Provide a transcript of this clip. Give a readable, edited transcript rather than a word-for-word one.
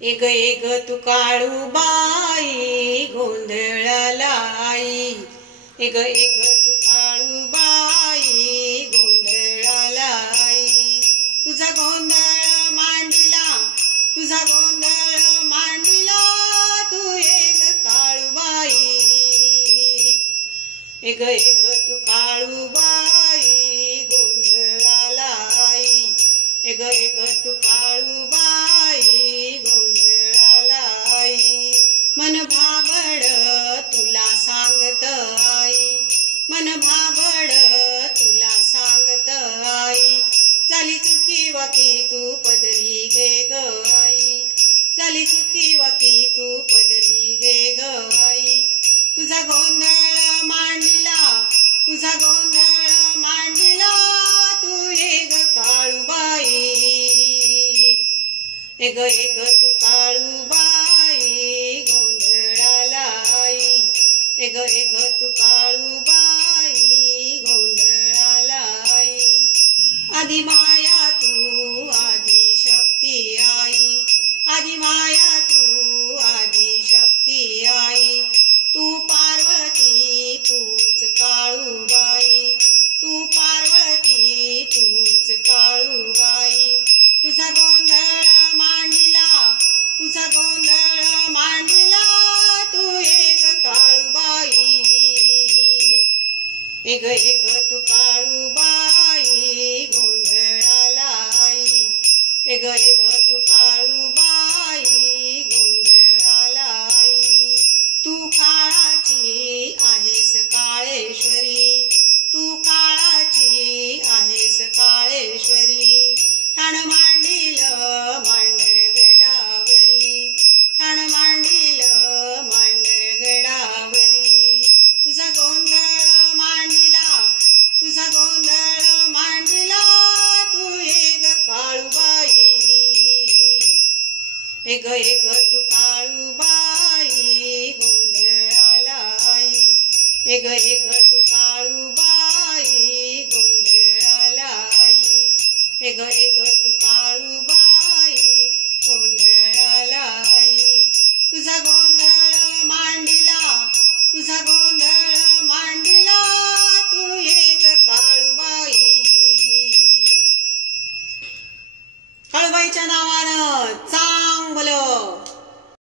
Egg egg तू काळूबाई गोंधळाला आई। Egg egg तू काळूबाई गोंधळाला आई। तुझा गोंधळ मांडिला, तुझा गोंधळ मांडिला, तू एग काळूबाई। एग एग तू काळूबाई गोंधळाला आई। एग एग तू काळूबाई गोंधळाला आई। मन भाबड तुला सांगत आई, मन भाबड तुला सांगत आई। झाली चुकी वाकी तू पदरी घे ग आई, झाली चुकी वाकी तू पदरी घे ग आई। तुझा गोंधळ मांडिला, तुझा गोंधळ मांडिला, तू एग काळूबाई। एग एग तू काळूबाई गोंधळाला आई। एग एग तू काळूबाई गोंधळाला आई। आदि माया तू आदि शक्ती आई, आदि माया तू आदि शक्ती आई। तू पार्वती तूच काळूबाई, तू पार्वती तूच काळूबाई। तुझा गोंधळ मांडिला, तुझा गोंधळ मांडिला, तू एग काळूबाई। एग एग तू काळूबाई गोंधळाला आई। एग एग तू काळूबाई गोंधळाला आई। तू काळाची आहेस काळेश्वरी, तू काळाची आहेस काळेश्वरी। ठाण मांडिल मांडर गडावरी, ठाण मांडिल मांडर गडावरी। तुझा गोंधळ मांडिला, तुझा गोंधळ मांडिला, तू एग काळूबाई। एग एग तू काळूबाई गोंधळाला आई। एग एग तू काळूबाई गोंधळाला आई। Egg egg